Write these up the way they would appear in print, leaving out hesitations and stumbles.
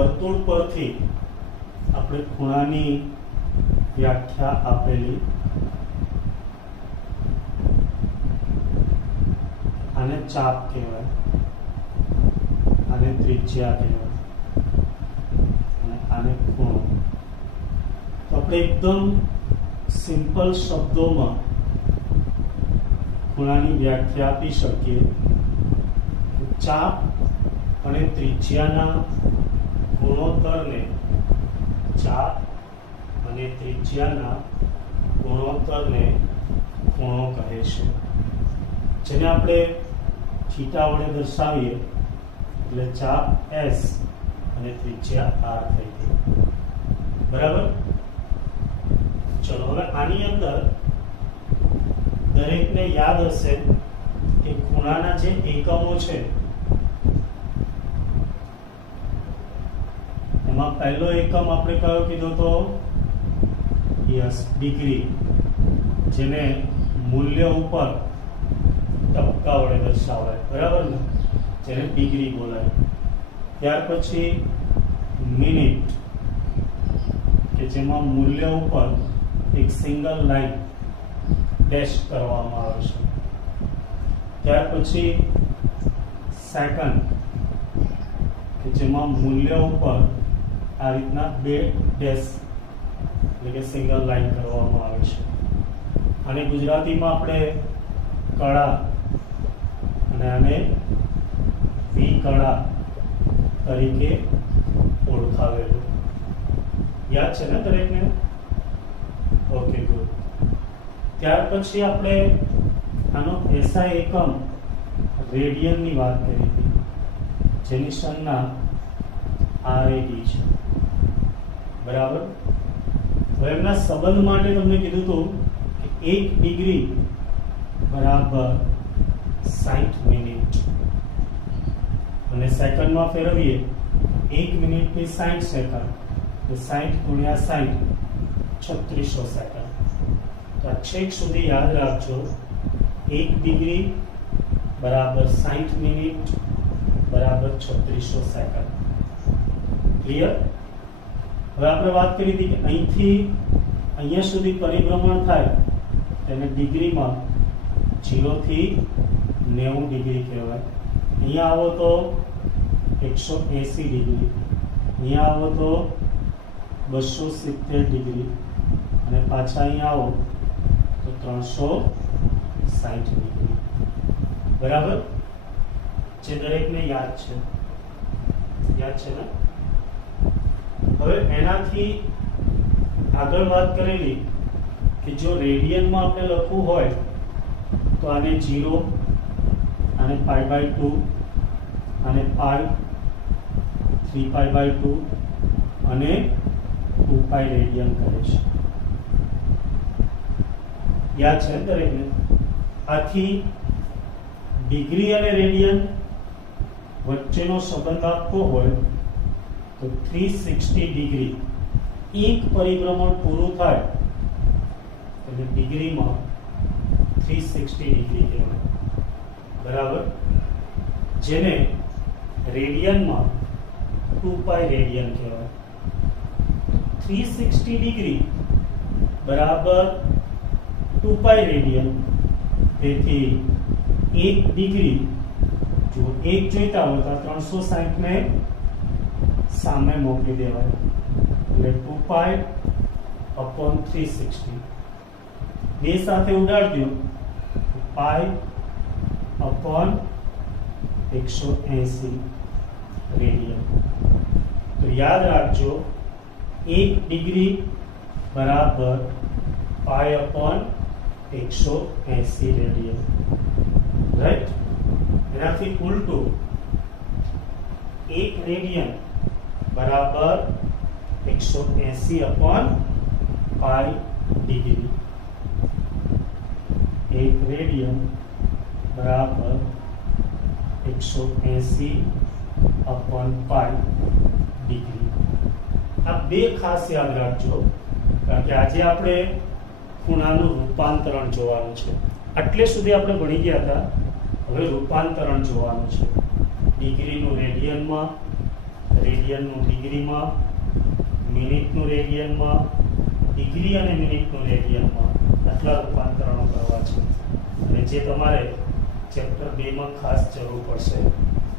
વર્તુળ પરથી આપણે ખૂણાની વ્યાખ્યા આપેલી, આને ચાપ કહેવાય, આને ત્રિજ્યા કહેવાય અને આને ખૂણો. તો આપણે એકદમ સિમ્પલ શબ્દોમાં ખૂણાની વ્યાખ્યા આપી શકીએ. ચાપ અને ત્રિજ્યાના ગુણોત્તરને ચાપ અને ત્રિજ્યાના ગુણોત્તરને ખૂણો કહે છે, જેને આપણે થીટા વડે દર્શાવીએ એટલે ચાપ s અને ત્રિજ્યા r થઈ ગઈ. બરાબર. ચલો હવે આની અંદર દરેકને યાદ હશે કે ખૂણાના જે એકમો છે એમાં પહેલો એકમ આપણે કયો કીધો તો યસ ડિગ્રી, જેને મૂલ્ય ઉપર ટપકા વડે દર્શાવાય. બરાબર ને, જેને ડિગ્રી બોલાય. ત્યાર પછી મિનિટ, કે જેમાં મૂલ્ય ઉપર એક સિંગલ લાઈન ડેશ કરવામાં આવે છે. ત્યાર પછી સેકન્ડ, કે જેમાં મૂલ્ય ઉપર આ રીતના બે ડેશ એટલે કે સિંગલ લાઈન કરવામાં આવે છે. અને ગુજરાતીમાં આપણે કળા અને આને વી કળા તરીકે ઓળખાવેલું. યાદ છે ને દરેકને? Okay, good. ત્યાર પછી આપણે આનો એસઆઈ એકમ રેડિયનની વાત કરી હતી, જેની સંજ્ઞા RAD છે. બરાબર. હવે એમના સંબંધ માટે તમને કીધું હતું કે 1 ડિગ્રી બરાબર 60 મિનિટ, અને સેકન્ડમાં ફેરવીએ 1 મિનિટની 60 સેકન્ડ, 60 ગુણ્યા 60 3600 સેકન્ડ. તો આ છેક સુધી યાદ રાખજો. 1 ડિગ્રી બરાબર 60 મિનિટ બરાબર 3600 સેકન્ડ. ક્લિયર? હવે આપણે વાત કરી હતી કે અહીંથી અહીંયા સુધી પરિભ્રમણ થાય તેને ડિગ્રીમાં 0 થી 90 ડિગ્રી કહેવાય. અહીંયા આવો તો 180 ડિગ્રી, અહીંયા આવો તો 270 ડિગ્રી, અને પાછા અહીંયા આવો તો 360 ડિગ્રી. બરાબર. જે દરેકને યાદ છે. યાદ છે ને? હવે એનાથી આગળ વાત કરેલી કે જો રેડિયનમાં આપણે લખવું હોય તો આને 0, આને π/2, આને π, 3π/2 અને 2π રેડિયન કહે છે. યાદ છે દરેકને? આથી ડિગ્રી અને રેડિયન વચ્ચેનો સંબંધ આપવો હોય તો 360 ડિગ્રી એક પરિભ્રમણ પૂરું થાય એટલે ડિગ્રીમાં 360 ડિગ્રી કહેવાય. બરાબર. જેને રેડિયનમાં 2π રેડિયન કહેવાય. 360 ડિગ્રી બરાબર 2π રેડિયન. તેથી 1 ડિગ્રી જો 1 જોઈતા હોય તો 360 ને સામે મોકલી દેવાય એટલે 2π/360. બે સાથે ઉડાડી દો π/180 રેડિયન. તો યાદ રાખજો 1 ડિગ્રી બરાબર π/180 રેડિયન. રાઈટ. એનાથી ઉલટું 1 રેડિયન બરાબર 180/π ડિગ્રી. 1 રેડિયન બરાબર 180/π ડિગ્રી. આ બે ખાસ યાદ રાખજો, કારણ કે આજે આપણે ખૂણાનું રૂપાંતરણ જોવાનું છે. આટલે સુધી આપણે ભણી ગયા હતા, હવે રૂપાંતરણ જોવાનું છે. ડિગ્રીનું રેડિયનમાં, રેડિયનનું ડિગ્રીમાં, મિનિટનું રેડિયનમાં, ડિગ્રી અને મિનિટનું રેડિયનમાં આટલા રૂપાંતરણો કરવા છે. અને જે તમારે ચેપ્ટર 2 માં ખાસ જરૂર પડશે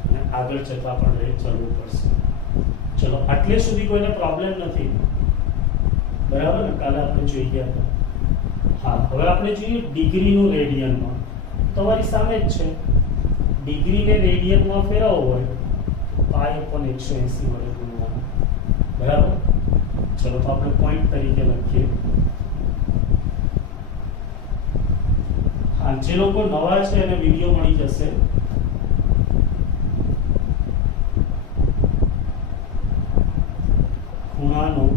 અને આગળ જતા પણ જરૂર પડશે. ચલો, આટલે સુધી કોઈને પ્રોબ્લેમ નથી, બરાબર ને? કાલે આપણે જોઈ ગયા હતા. હા, હવે આપણે જોઈએ ડિગ્રીનું રેડિયનમાં. તમારી સામે જ છે. ડિગ્રીને રેડિયનમાં ફેરવવો હોય π/180 વડે ગુણવાનું, બરાબર? ચલો, તો આપણે પોઈન્ટ તરીકે લખીએ. હા, જે લોકો નવા છે એને વિડીયો મળી જશે. ખૂણાનું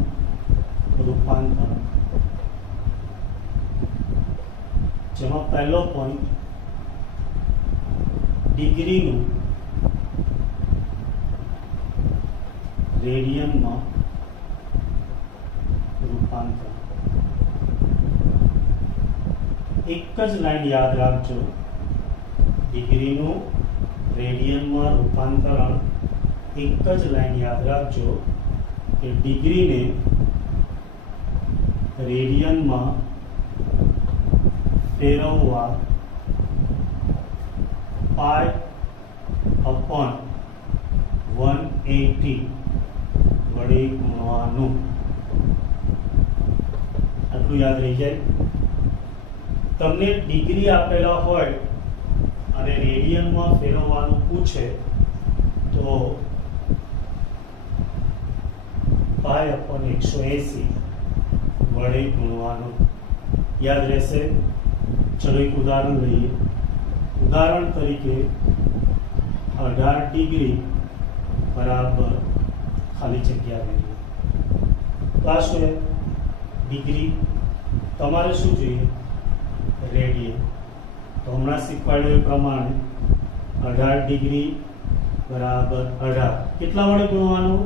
રૂપાંતર, જેમાં પહેલો પોઈન્ટ ડિગ્રીનું રેડિયનમાં રૂપાંતર. એક જ લાઈન યાદ રાખજો, ડિગ્રીનું રેડિયનમાં રૂપાંતરણ. એક જ લાઈન યાદ રાખજો કે ડિગ્રીને રેડિયનમાં ફેરવવા π/180 વડે ગુણવાનું. આટલું યાદ રહી જાય. તમને ડિગ્રી આપેલા હોય અને રેડિયનમાં ફેરવવાનું પૂછે તો π/180 વડે ગુણવાનું. યાદ રહેશે. ચલો, એક ઉદાહરણ લઈએ. ઉદાહરણ તરીકે 18 ડિગ્રી બરાબર ખાલી જગ્યા રેડિયન. તો આ શું? ડિગ્રી. તમારે શું જોઈએ? રેડિયન. તો હમણાં શીખવાડ્યું એ પ્રમાણે 18 ડિગ્રી બરાબર 18 કેટલા વડે ગુણવાનું?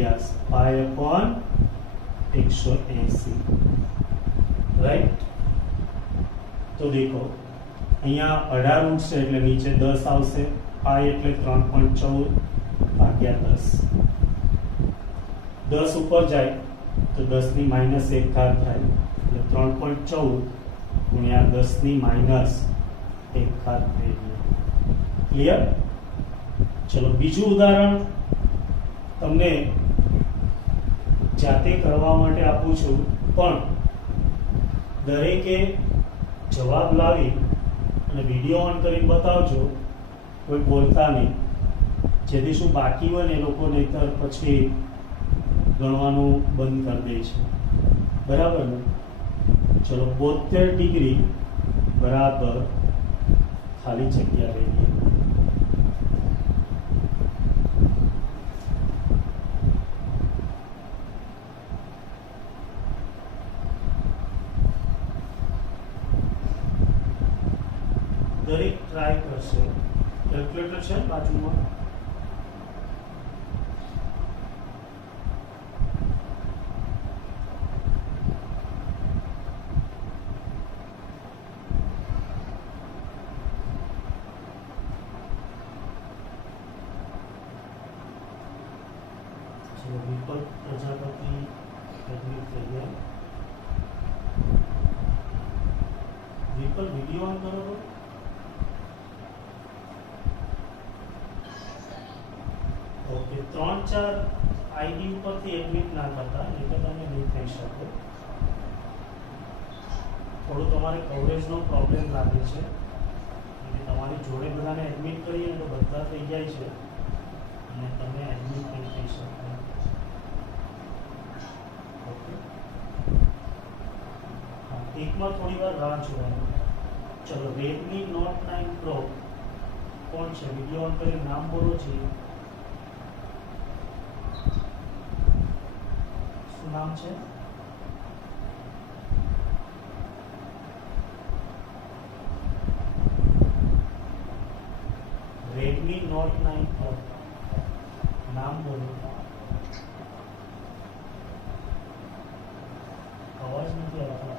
યસ, π/180. રાઈટ? તો દેખો, અહીંયા 18 ઉઠશે એટલે નીચે 10 આવશે. પાઈ એટલે 3.14 ભાગ્યા 10. 10 ઉપર જાય તો 10 ની -1 ઘાત થાય એટલે 3.14 ગુણ્યા 10 ની -1 ઘાત થઈ ગઈ. ક્લિયર? ચલો, બીજું ઉદાહરણ તમને જાતે કરવા માટે આપું છું, પણ દરેકે જવાબ લાવી અને વિડીયો ઓન કરીને બતાવજો, કોઈ બોલતા નહીં, જેથી શું બાકી હોય ને એ લોકો નહીતર પછી ગણવાનું બંધ કરી દે છે. બરાબર ને? ચલો, 72 ડિગ્રી બરાબર ખાલી જગ્યા રેડિયન. દરેક ટ્રાય કરશે. કેલ્ક્યુલેટર છે બાજુમાં. વિકલ્પ પ્રજાપતિ એડમિટ થઈ ગયા. વિકલ્પ વિડીયો ઓન કરો તો. ઓકે, 3-4 આઈડી ઉપરથી એડમિટ ના કરતા, એટલે તમે નહીં થઈ શકો. થોડું તમારે કવરેજનો પ્રોબ્લેમ લાગે છે, એટલે તમારી જોડે બધાને એડમિટ કરીએ તો બધા થઈ જાય છે અને તમે એડમિટ નહીં થઈ શકો. ઓકે, એકમાં થોડી વાર રાહ જોવાની. ચલો, રેડમી નોટ 9 પ્રો કોણ છે? વિડીયો ઓન કરી નામ બોલો છે. શું નામ છે? Redmi note 9 pro. નામ બોલો. અવાજ નથી આવતો.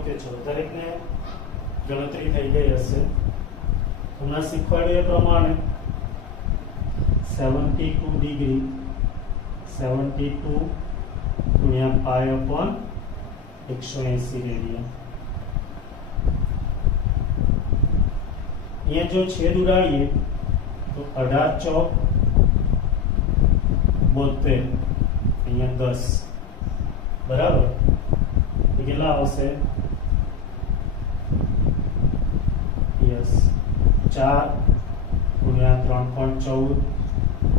ઓકે, ચલો દરેકને ગણતરી થઈ ગઈ હશે. હમણાં શીખવાડ્યું એ પ્રમાણે 72 ડિગ્રી 72 ગુણ્યા પાઈ અપોન 180 રેડિયન. અહીંયા જો છેદ ઉડાડીએ તો 18 ચોક 72, અહીંયા 10, બરાબર. તો કેટલા આવશે? યસ, 4 ગુણ્યા 3.14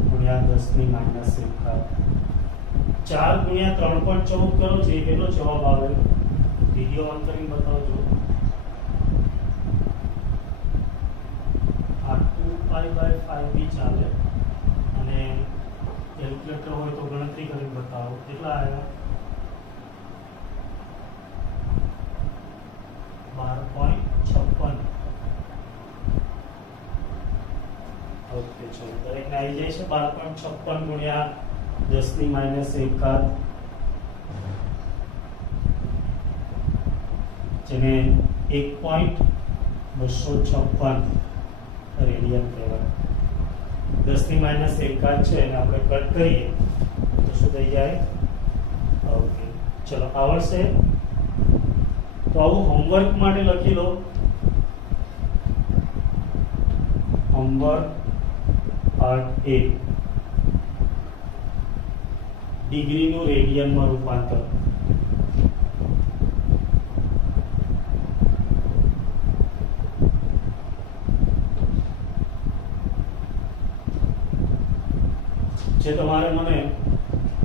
ગુણ્યા 10 ની માઇનસ 1. 4 ગુણ્યા 3.14 કરો છે, કેટલો જવાબ આવે? વિડિયો ઓન કરીને બતાવજો. આ 2π/5 બી ચાલે, અને કેલ્ક્યુલેટર હોય તો ગણતરી કરીને બતાવો. કેટલા આવ્યા? 12.56. ઓકે, ચલો દરેકને આવી જાય છે. 12.56 ગુણ્યા 10 ની માઇનસ 1, જેને 1.256 રેડિયન કહેવાય. 10 ની માઇનસ 1 છે, અને આપણે કટ કરીએ તો શું થઈ જાય? ઓકે, ચલો આવડશે. તો આવું હોમવર્ક માટે લખી લો. હોમવર્ક પાર્ટ A, ડિગ્રીનું રેડિયનમાં રૂપાંતર. જે તમારે મને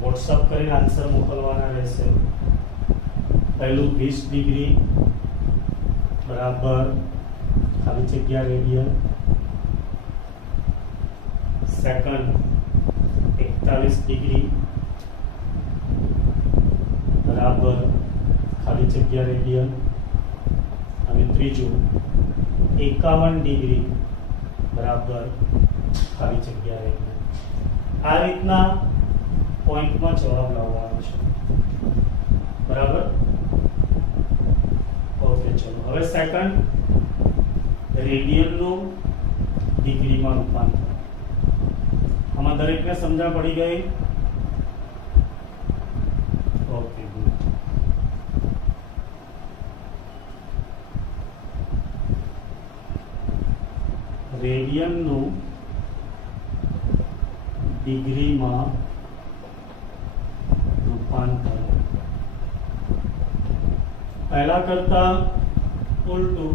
વોટ્સઅપ કરીને આન્સર મોકલવાના રહેશે. પહેલું 20 ડિગ્રી બરાબર ખાલી જગ્યા રેડિયન. સેકન્ડ 41 ડિગ્રી બરાબર ખાલી જગ્યા રેડિયન. અને ત્રીજું 51 ડિગ્રી બરાબર ખાલી જગ્યા રેડિયન. આ રીતના પોઈન્ટમાં જવાબ લાવવાનો છે, બરાબર. ઓકે, ચલો હવે સેકન્ડ રેડિયનનું ડિગ્રીમાં રૂપાંતર. આમાં દરેકને સમજણ પડી ગઈ? Okay, good. રેડિયનનું ડિગ્રીમાં રૂપાંતર. પહેલા કરતા ઉલટું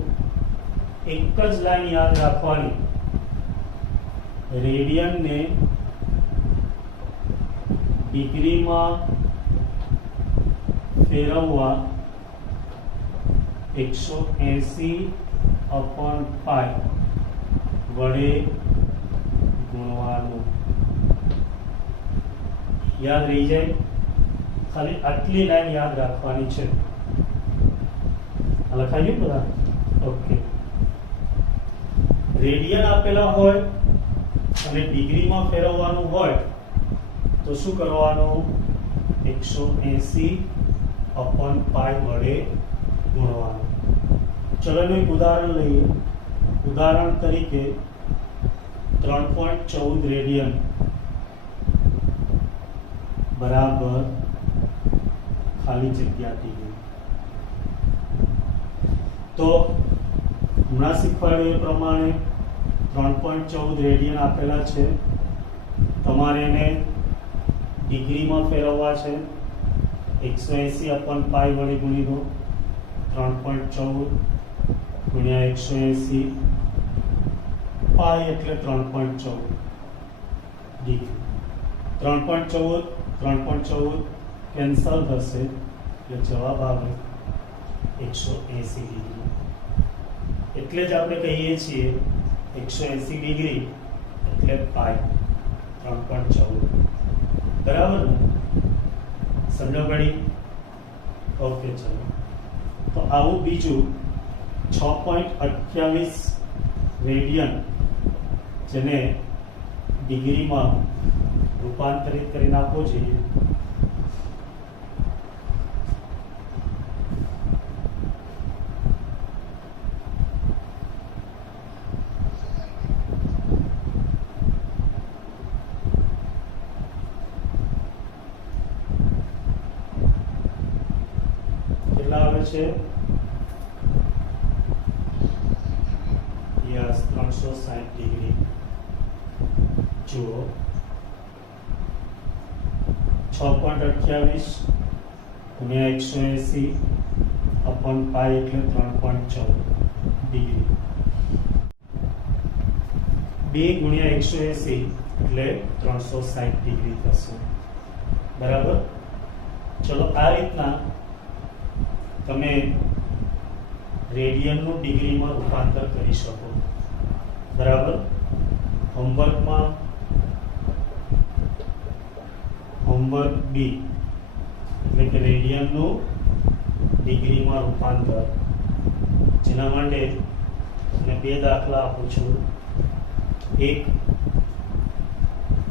એક જ લાઈન યાદ રાખવાની. રેડિયનને ડિગ્રીમાં ફેરવવા 180/π વડે ગુણવાનું. યાદ રહી જાય? ખાલી આટલી લાઈન યાદ રાખવાની છે. લખાયું બધા? ઓકે. રેડિયન આપેલા હોય અને ડિગ્રીમાં ફેરવવાનું હોય તો શું કરવાનું? 180/π વડે ગુણવાનું. ચલો એક ઉદાહરણ લઈએ. ઉદાહરણ તરીકે 3.14 રેડિયન બરાબર ખાલી જગ્યા ડિગ્રી. તો હમણાં શીખવાડ્યું એ પ્રમાણે 3.14 રેડિયન આપેલા છે. તમારે એને ડિગ્રીમાં ફેરવવા છે. 180/π વડે ગુણી દો. 3.14 ગુણ્યા 180 પાઈ એટલે 3.14 ડિગ્રી. 3.14 કેન્સલ થશે એટલે જવાબ આવે 180 ડિગ્રી. એટલે જ આપણે કહીએ છીએ 180 ડિગ્રી એટલે પાઈ 3.14. બરાબર ને? સમજો પડી? ઓકે, ચલો. તો આવું બીજું 6.28 રેડિયન, જેને ડિગ્રીમાં રૂપાંતરિત કરીને આપવો જોઈએ. છે? Yes, 360 degree. જુઓ 6.28 ગુણ્યા 180 અપોન પાઈ એટલે 3.14 ડિગ્રી. 2 ગુણ્યા 180 એટલે 360 ડિગ્રી થશે. બરાબર. ચલો આ રીતના તમે રેડિયનનું ડિગ્રીમાં રૂપાંતર કરી શકો. બરાબર. હોમવર્ક બી એટલે કે રેડિયનનું ડિગ્રીમાં રૂપાંતર, જેના માટે મેં 2 દાખલા આપું છું. એક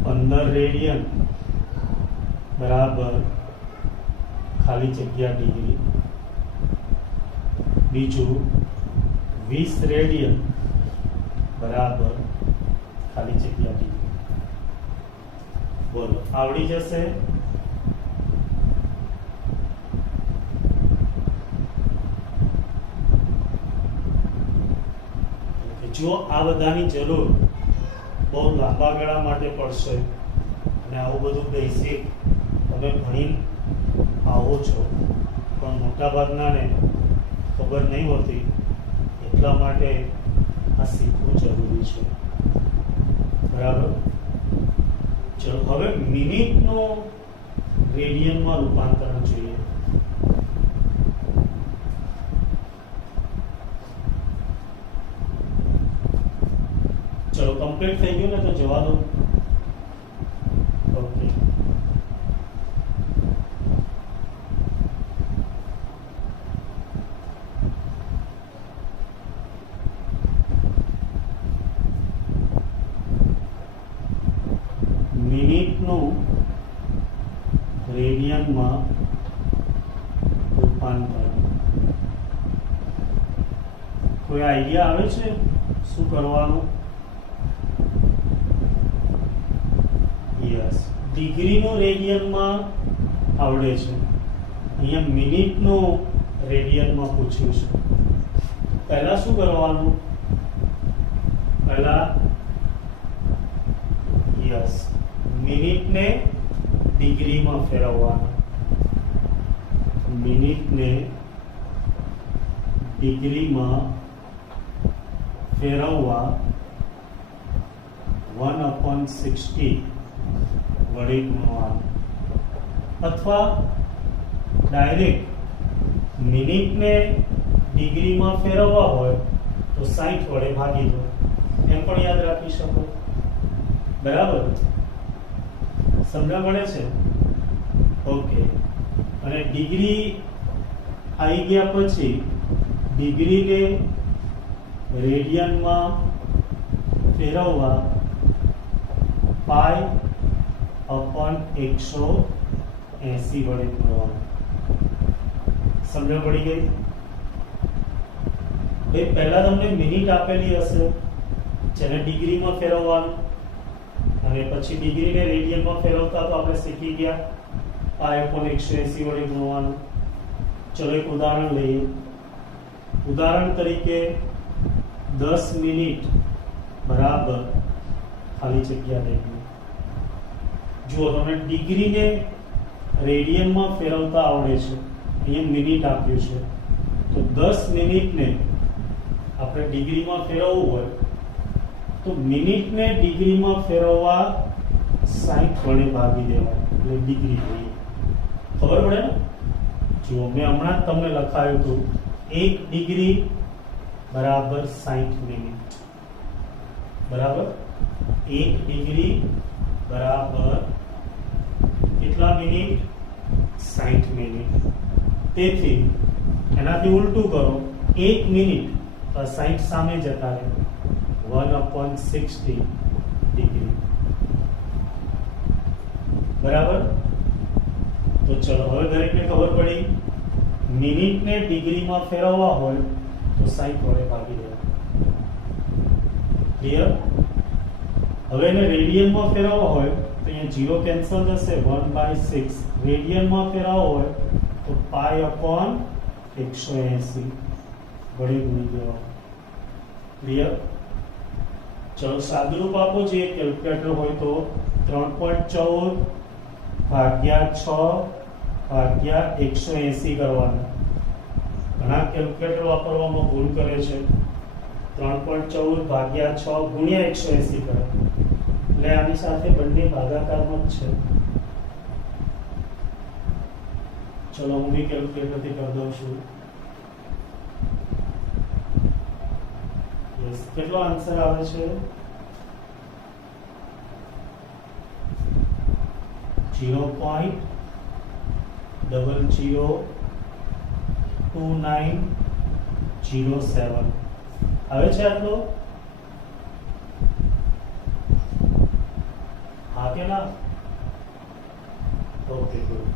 15 રેડિયન બરાબર ખાલી જગ્યા ડિગ્રી, બીજું 20 રેડિયન બરાબર ખાલી જગ્યા ડિગ્રી. બોલો, આવડી જશે? જો આ બધાની જરૂર બહુ લાંબા ગાળા માટે પડશે અને આવું બધું બેઝિક તમે ભણી આવો છો, પણ મોટાભાગનાને ખબર નહીં હોતી, એટલા માટે આ શીખવું જરૂરી છે. બરાબર. ચલો હવે મિનિટનું રેડિયનમાં રૂપાંતરણ જોઈએ. ચલો કમ્પ્લીટ થઈ ગયું ને, તો જવા દો. ઓકે. મિનિટનું રેડિયનમાં રૂપાંતરણ. કોઈ આઈડિયા આવે છે શું કરવાનું? યસ, ડિગ્રીનું રેડિયનમાં આવડે છે, અહીંયા મિનિટનું રેડિયનમાં પૂછ્યું છે. પહેલા શું કરવાનું? પહેલા યસ, મિનિટને ડિગ્રીમાં ફેરવવાના. મિનિટને ડિગ્રીમાં ફેરવવા 1/60 વડે ગુણવાનું, અથવા ડાયરેક્ટ મિનિટને ડિગ્રીમાં ફેરવવા હોય તો 60 વડે ભાગી દો, એમ પણ યાદ રાખી શકો. બરાબર. સમજણ પડે છે? ઓકે. અને ડિગ્રી આવી ગયા પછી ડિગ્રીને રેડિયનમાં ફેરવવા પાઈ અપોન 180 વડે ગુણવાનું. સમજણ પડી ગઈ? ભાઈ પહેલા તમને મિનિટ આપેલી હશે, જેને ડિગ્રીમાં ફેરવવાનું, અને પછી ડિગ્રીને રેડિયનમાં ફેરવતા તો આપણે શીખી ગયા પાઈ અપોન 180 વડે ગુણવાનું. ચલો એક ઉદાહરણ લઈએ. ઉદાહરણ તરીકે 10 મિનિટ બરાબર ખાલી જગ્યા ડિગ્રી. જો તમને ડિગ્રીને રેડિયનમાં ફેરવતા આવડે છે, અહીંયા મિનિટ આપ્યું છે, તો 10 મિનિટને આપણે ડિગ્રીમાં ફેરવવું હોય તો મિનિટને ડિગ્રીમાં ફેરવવા 60 વડે ભાગી દેવાય એટલે ડિગ્રી જોઈએ. ખબર પડે ને? જો મેં હમણાં જ તમને લખાયું હતું 1 ડિગ્રી બરાબર 60 મિનિટ. બરાબર. 1 ડિગ્રી બરાબર કેટલા મિનિટ? 60 મિનિટ. તેથી એનાથી ઉલટું કરો, 1 મિનિટ 60 સામે જતા રહે, 1/60 ડિગ્રી. બરાબર. તો ચલો હવે દરેકને ખબર પડી, મિનિટને ડિગ્રીમાં ફેરવવા હોય તો 60 વડે ભાગી દેવા. ક્લિયર? હવે એને રેડિયનમાં ફેરવવા હોય તો અહીંયા 0 કેન્સલ થશે, 1/6. રેડિયનમાં ફેરવવા હોય તો પાઈ અપોન 180 વડે ગુણી દેવાનું. ક્લિયર? ચલો સાદુરૂપ આપો. જે કેલ્ક્યુલેટર હોય તો 3.14 ભાગ્યા 6 ભાગ્યા 180 કરવાના. ઘણા કેલ્ક્યુલેટર વાપરવામાં ભૂલ કરે છે. 3.14 ભાગ્યા 6 ગુણ્યા 180 કરે. એટલે આની સાથે બંને ભાગાકારમાં જ છે. ચલો હું બી કેલ્ક્યુલેટરથી કરી દઉં છું. યસ, કેટલો આન્સર આવે છે? 0.002907 આવે છે આટલો? હા કે ના? Okay good.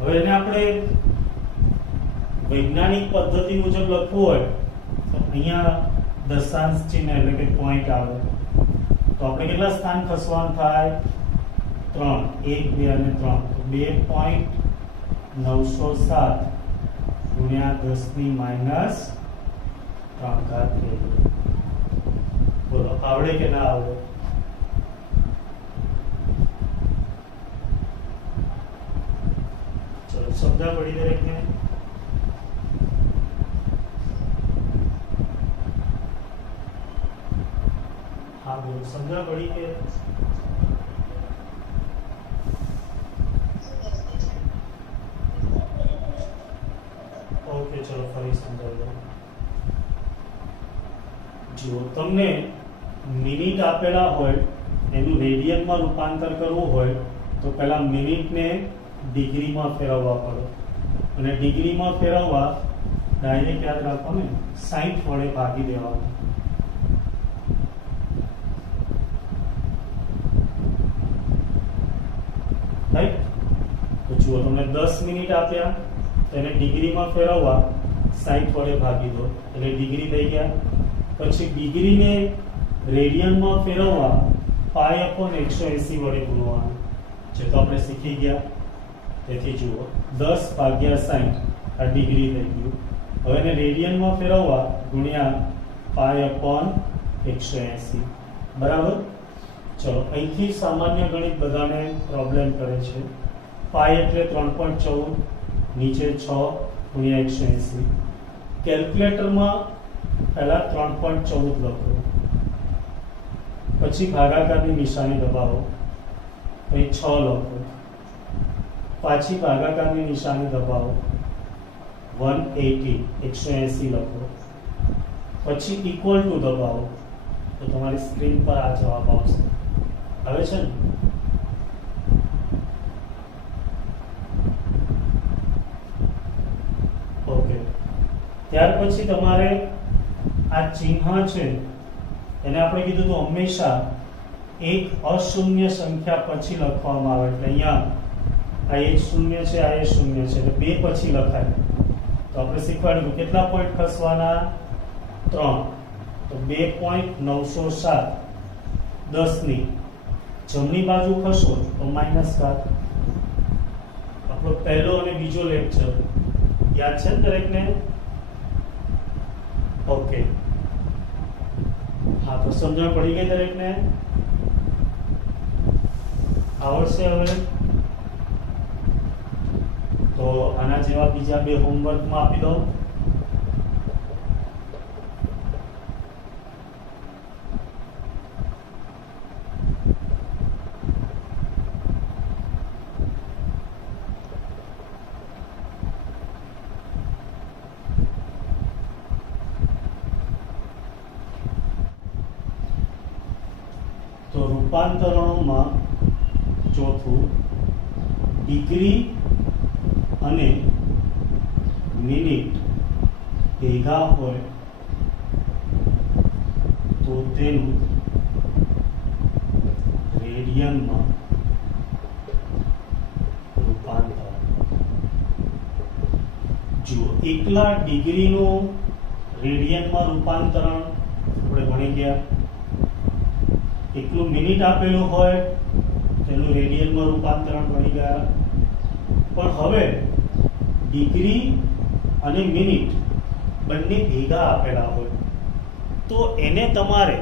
હવે એને આપણે વૈજ્ઞાનિક પદ્ધતિ મુજબ લખવું હોય તો અહીંયા દશાંશ ચિહ્ન એટલે કે પોઈન્ટ આવે તો આપણે કેટલા સ્થાન ખસવાનું થાય? 3, 1, 2 અને 3. તો 2.907 ગુણ્યા 10⁻³ બોલો, આવડે કે ના આવડે? ચલો સમજા પડી દરેકને? હા બોલો, સમજા પડી કે? ઓકે ચલો ફરી સમજાવી દઉં. જો તમને મિનિટ આપેલા હોય એનું રેડિયનમાં રૂપાંતર કરવું હોય તો પહેલા મિનિટને ડિગ્રીમાં ફેરવવા પડે અને ડિગ્રીમાં ફેરવવા ડાયરેક્ટ યાદ રાખો ને 60 વડે ભાગી દેવાનું. રાઈટ? તો જુઓ તમને 10 મિનિટ આપ્યા તો એને ડિગ્રીમાં ફેરવવા 60 વડે ભાગી દો એટલે ડિગ્રી થઈ ગયા. પછી ડિગ્રીને રેડિયનમાં ફેરવવા π/180 વડે ગુણવાનું, જે તો આપણે શીખી ગયા. તેથી જુઓ 10 ભાગ્યા 60 આ ડિગ્રી થઈ ગયું. હવે એને રેડિયનમાં ફેરવવા ગુણ્યા π/180. બરાબર? ચલો અહીંથી સામાન્ય ગણિત બધાને પ્રોબ્લેમ કરે છે. પાઈ એટલે 3.14, નીચે 6 ગુણ્યા 180. કેલ્ક્યુલેટરમાં પહેલા 3.14 લખો, પછી ભાગાકારની નિશાની દબાવો, પછી 6 લખો, પાછી ભાગાકારની નિશાની દબાવો, 180 લખો, પછી ઇક્વલ ટુ દબાવો તો તમારી સ્ક્રીન પર આ જવાબ આવશે. આવે છે ને? ઓકે. ત્યાર પછી તમારે આ ચિહ્ન છે એને આપણે કીધું તો હંમેશા એક અશૂન્ય સંખ્યા પછી લખવામાં આવે. એટલે અહીંયા આ એક શૂન્ય છે, આ એ શૂન્ય છે, એટલે 2 પછી લખાય. તો આપણે શીખવાડ્યું કેટલા પોઈન્ટ ખસવાના? 3. તો 2.907 10ની જમણી બાજુ ખસો તો -7. આપણો પહેલો અને બીજો લેક્ચર યાદ છે ને દરેકને? ઓકે. હા તો સમજણ પડી ગઈ દરેકને? આવડશે હવે? તો આના જેવા બીજા 2 હોમવર્કમાં આપી દો. રૂપાંતરણોમાં ચોથું, ડિગ્રી અને મિનિટ ભેગા હોય તો તેનું રેડિયનમાં રૂપાંતર. જો એકલા ડિગ્રીનું રેડિયનમાં રૂપાંતરણ આપણે ભણી ગયા. એકલું મિનિટ આપેલું હોય તેનું રેડિયનમાં રૂપાંતરણ ભણી ગયા. પણ હવે ડિગ્રી અને મિનિટ બંને ભેગા આપેલા હોય તો એને તમારે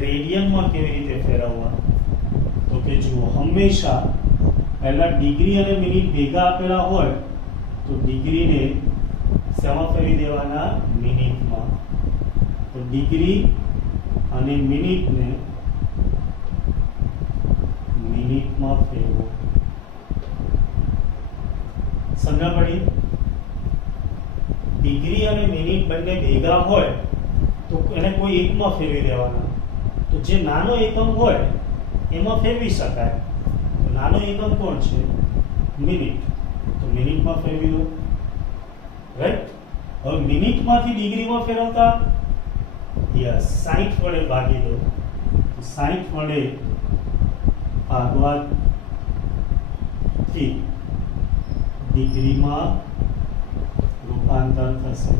રેડિયનમાં કેવી રીતે ફેરવવા? તો કે જુઓ, હંમેશા પહેલા ડિગ્રી અને મિનિટ ભેગા આપેલા હોય તો ડિગ્રીને શેમાં ફેરવી દેવાના? મિનિટમાં. તો ડિગ્રી અને મિનિટને મિનિટમાં ફેરવો. સમજણ પડી? ડિગ્રી અને મિનિટ બંને ભેગા હોય તો એને કોઈ એકમાં ફેરવી દેવાના. તો જે નાનો એકમ હોય એમાં ફેરવી શકાય. તો નાનો એકમ કોણ છે? મિનિટ. તો મિનિટમાં ફેરવી દો. રાઈટ? હવે મિનિટમાંથી ડિગ્રીમાં ફેરવતા યસ 60 વડે ભાગી દો. 60 વડે ભાગવાથી ડિગ્રીમાં રૂપાંતર થશે.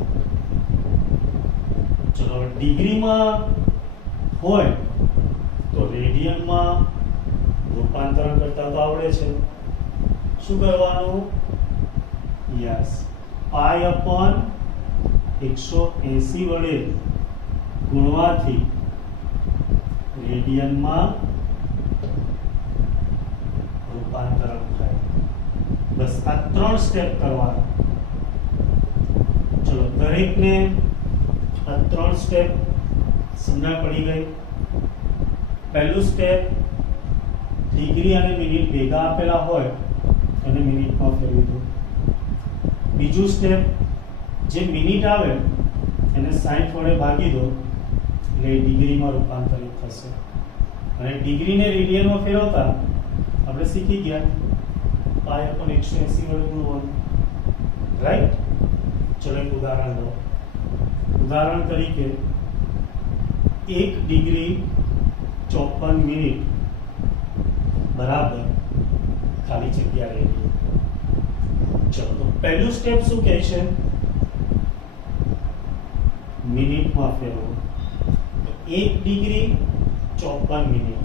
ચલો, ડિગ્રીમાં હોય તો રેડિયનમાં રૂપાંતરણ કરતા તો આવડે છે. શું કરવાનું? યસ, પાઈ અપોન 180 વડે ગુણવાથી રેડિયનમાં રૂપાંતરણ થાય. બસ આ 3 સ્ટેપ કરવાના. ચલો, દરેકને આ 3 સ્ટેપ સમજણ પડી ગઈ. પહેલું સ્ટેપ, ડિગ્રી અને મિનિટ ભેગા આપેલા હોય એને મિનિટમાં ફેરવી દો. બીજું સ્ટેપ, જે મિનિટ આવે એને 60 વડે ભાગી દો એટલે ડિગ્રીમાં રૂપાંતરિત થશે. અને ડિગ્રીને રેડિયનમાં ફેરવતા આપણે શીખી ગયા પાઈ અપોન 180 વડે ગુણવાનું. રાઈટ? ચલો એક ઉદાહરણ લો. ઉદાહરણ તરીકે 1 ડિગ્રી 54 મિનિટ બરાબર ખાલી જગ્યા રેડિયન. ચલો, તો પહેલું સ્ટેપ શું કહે છે? મિનિટમાં ફેરવો. 1 ડિગ્રી 54 મિનિટ.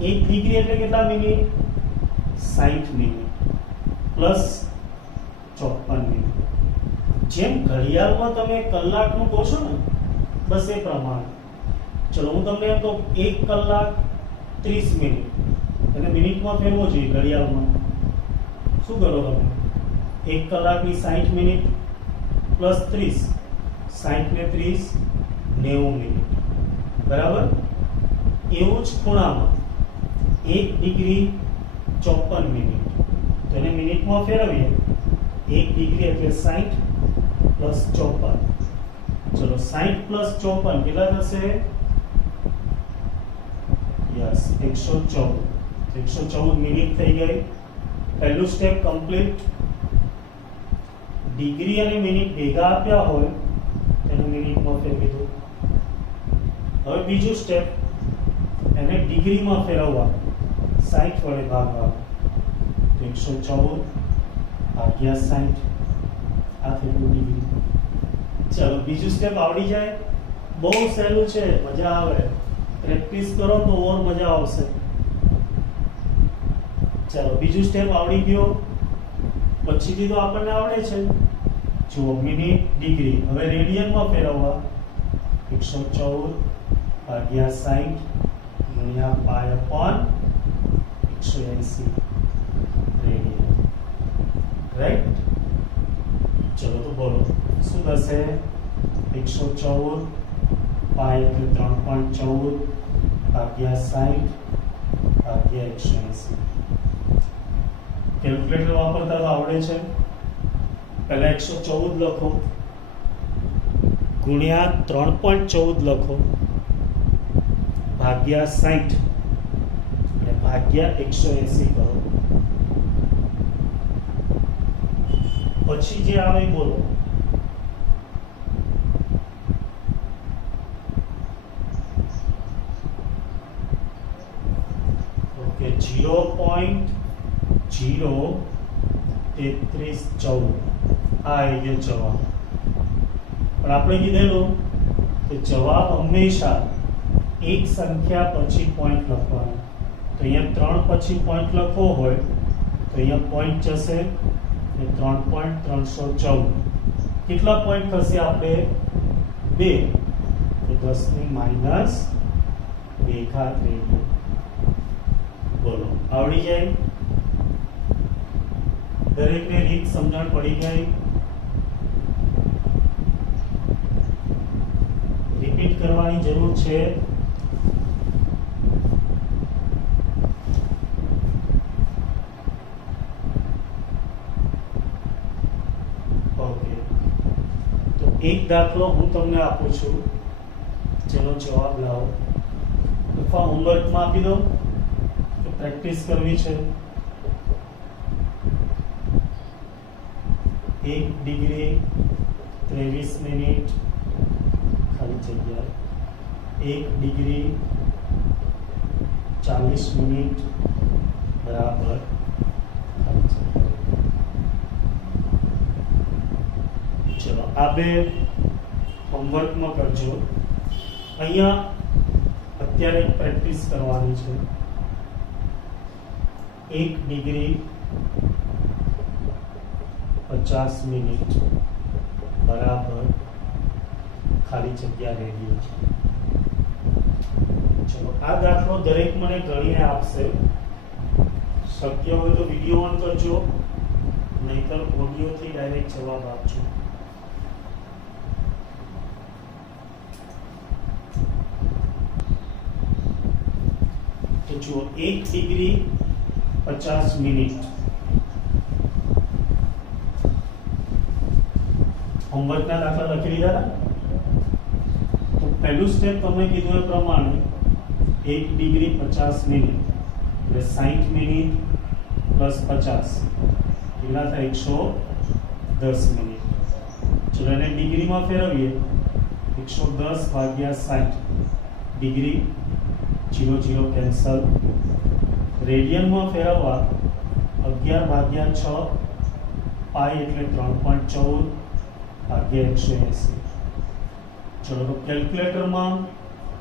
1 ડિગ્રી એટલે કેટલા મિનિટ? 60 minute plus 54 minute. જેમ ઘડિયાળમાં તમે કલાકનું કહો છો ને, બસ એ પ્રમાણે. ચલો, હું તમને એમ કહું 1 કલાક 30 મિનિટ એને મિનિટમાં ફેરવો જોઈએ ઘડિયાળમાં. શું કરો તમે? 1 કલાકની 60 મિનિટ પ્લસ 30, 60 ને 30 90 મિનિટ. બરાબર? એવું જ ખૂણામાં 1 ડિગ્રી 54 મિનિટ તો એને મિનિટમાં ફેરવીએ. 1 ડિગ્રી એટલે 60 પ્લસ 54. ચલો, 60 પ્લસ 54 કેટલા થશે? યસ, 114. 114 મિનિટ થઈ ગઈ. પહેલું સ્ટેપ કમ્પ્લીટ. ડિગ્રી અને મિનિટ ભેગા આપ્યા હોય તેને મિનિટમાં ફેરવી દો. હવે બીજું સ્ટેપ, એને ડિગ્રીમાં ફેરવવા 60 વડે ભાગવા. તો 114 ભાગ્યા 60 આ થયું ડિગ્રી. ચલો, બીજું સ્ટેપ આવડી જાય. બહુ સહેલું છે, મજા આવે. પ્રેક્ટિસ કરો તો ઓર મજા આવશે. ચલો, બીજું સ્ટેપ આવડી ગયો. પછીથી તો આપણને આવડે છે. જુઓ, મિનિટ ડિગ્રી હવે રેડિયનમાં ફેરવવા. 114 ભાગ્યા 60 ગુણ્યા પાઈ અપોન 180 રેડિયન. રાઈટ? ચલો, તો બોલો શું થશે? 114 પાઈ એટલે 3.14 ભાગ્યા 60 ભાગ્યા 180. કેલ્ક્યુલેટર વાપરતા તો આવડે છે. પહેલા 114 લખો ગુણ્યા 3.14 લખો ભાગ્યા 60 અને ભાગ્યા 180 કરો. પછી જે આવે એ બોલો. ઓકે, 0.03314 આ આવી ગયો જવાબ. પણ આપણે કીધેલું કે જવાબ હંમેશા એક સંખ્યા પછી પોઈન્ટ લખવાનો. તો અહીંયા 3 પછી પોઈન્ટ લખવો હોય તો અહીંયા પોઈન્ટ જશે 3.314. કેટલા પોઈન્ટ થશે આપણે 2 તો 10 ની માઈનસ 2 ઘાત રેડિયન. બોલો આવડી જાય? દરેકને રીત સમજણ પડી ગઈ? રિપીટ કરવાની જરૂર છે? ઓકે, તો એક દાખલો હું તમને આપું છું, જેનો જવાબ લાવો. અથવા હોમવર્કમાં આપી દો કે પ્રેક્ટિસ કરવી છે. 1 ડિગ્રી 23 મિનિટ ખાલી જગ્યા 1 ડિગ્રી 40 મિનિટ બરાબર ખાલી જગ્યા. ચલો આ બે હોમવર્કમાં કરજો. અહીંયા અત્યારે પ્રેક્ટિસ કરવાની છે. 1 ડિગ્રી 50 મિનિટ બરાબર ખાલી જગ્યા રેડિયન છે. ચલો આ દાખલો દરેક મને ગણીને આપશે. શક્ય હોય તો વિડીયો ઓન કરજો, નહીતર ઓડિયોથી ડાયરેક્ટ જવાબ આપજો. તો જુઓ 1 ડિગ્રી 50 મિનિટ. હોમવર્કના દાખલા લખી લીધા. તો પહેલું સ્ટેપ તમને કીધું એ પ્રમાણે 1 ડિગ્રી 50 મિનિટ એટલે 60 મિનિટ પ્લસ 50 કેટલા થાય? 110 મિનિટ. ચલો એને ડિગ્રીમાં ફેરવીએ. 110 ભાગ્યા 60 ડિગ્રી 0 0 કેન્સલ. રેડિયનમાં ફેરવવા 11 ભાગ્યા 6 પાઈ એટલે 3.14 ભાગ્યા 180. ચલો તો કેલ્ક્યુલેટરમાં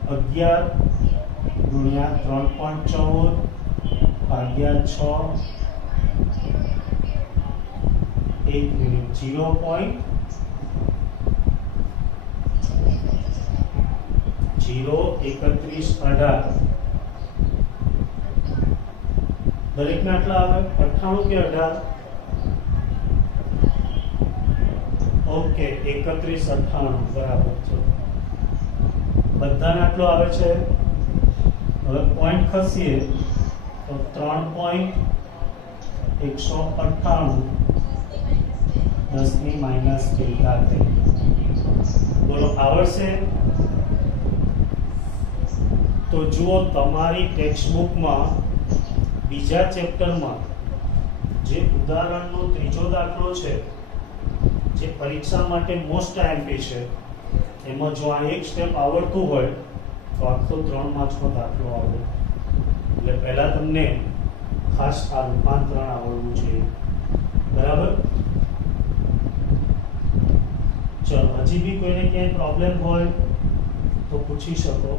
11 ગુણ્યા 3.14 ભાગ્યા 6 1 મિનિટ 0.03118. દરેકને આટલા આવે? 98 કે 18? ઓકે 3198 બરાબર છે. બધાને આટલો આવે છે. હવે પોઈન્ટ ખસીએ તો 3.198 10 ની માઈનસ ડેલ્ટા થઈ. બોલો આવડશે? તો જુઓ તમારી ટેક્સ્ટ બુકમાં બીજા ચેપ્ટરમાં જે ઉદાહરણનો ત્રીજો દાખલો છે, જે પરીક્ષા માટે મોસ્ટ આઈએમપી છે, એમાં જો આ એક સ્ટેપ આવડતું હોય તો આખો 3 માર્ક્સનો દાખલો આવડે. એટલે પહેલા તમને ખાસ આ રૂપાંતરણ આવડવું જોઈએ. બરાબર? ચલો હજી બી કોઈને ક્યાંય પ્રોબ્લેમ હોય તો પૂછી શકો.